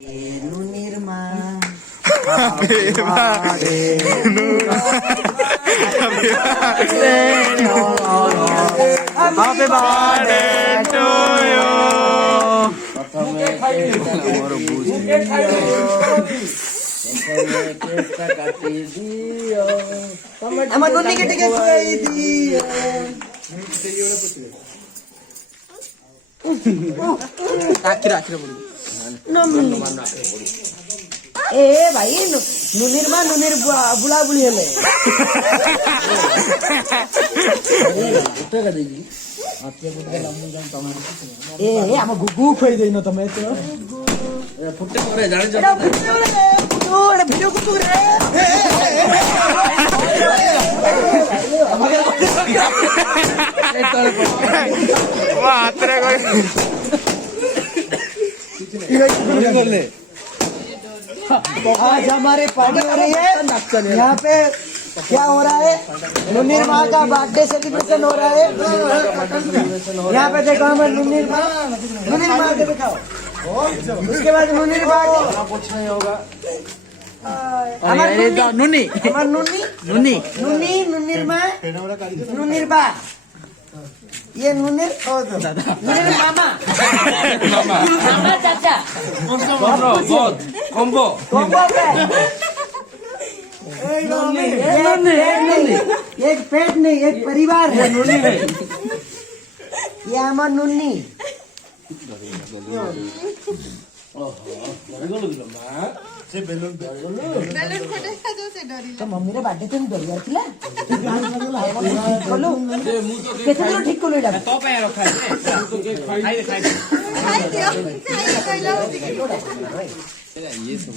Nunirma. Happy birthday to you. আমার নন্দিকে টিকে খাই দিও ए भाई नुनिर माँ नुनिर बुला बुली हेले ए हम गुगु खोई देइन तमे तो फुटे करे जानि छ एटा भिडियो गुगु रे आज हमारे पार्टी हो रही है। यहाँ पे क्या हो रहा है? नुनिर माँ का बर्थडे सेलिब्रेशन हो रहा है। यहाँ पे देखो हमारे नुनिर माँ के दिखाओ। उसके बाद नुनिर माँ कुछ नहीं होगा। हमारे नुनी नुनिर माँ नुनिर बा ये नुनिर मामा चाचा कॉम्बो एक पेट नहीं एक परिवार है ये हमार नुन्नी तो मम्मी रे बर्थडे तो डरी आथिला बोलो केते दिन ठीक कोले डा तो पे रखा है तो के खाई दियो खाई कहलो ये सब